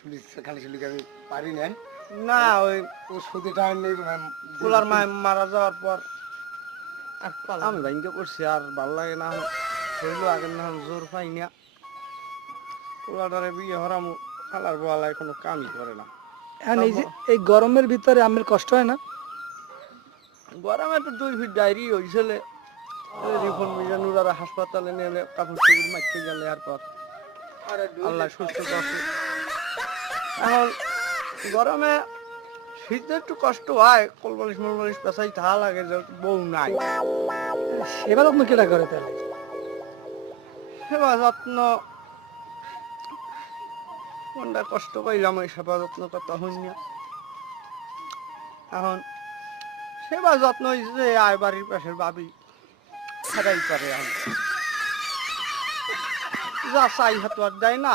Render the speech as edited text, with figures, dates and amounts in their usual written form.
খালি চুলিকে আমি পারি না। না ওই ও সুদে টাইম নেই পোলার মারা যাওয়ার পর আমি ভাইকে করছি আর ভাল লাগে না হইলো আগের না জোর পাই না পোলাটারে বিয়ে হরাম খালার বলায় কোনো কামই করে না। এখন এই যে এই গরমের ভিতরে আমের কষ্ট হয় না? গরমে তো 2 ফিট ডায়রি হয়েছিল রিফন মিজানুর হাসপাতালে নিয়ে কাপড় চুপড় মারতে গেলে আর পর আল্লাহ সুস্থ করছে। এখন গরমে শীতে একটু কষ্ট হয়, কলবালিশ মলবালিশ পেঁচাই থা লাগে যে বউ নাই। সেবা যত্ন কেটা করে তাহলে? সেবা যত্ন কোনটা কষ্ট পাইলাম ওই সেবা যত্ন কথা হই না। এখন সেবা যত্ন হয়েছে আয় বাড়ির পাশের ভাবি সেটাই করে। এখন যা চাই হাত আর দেয় না।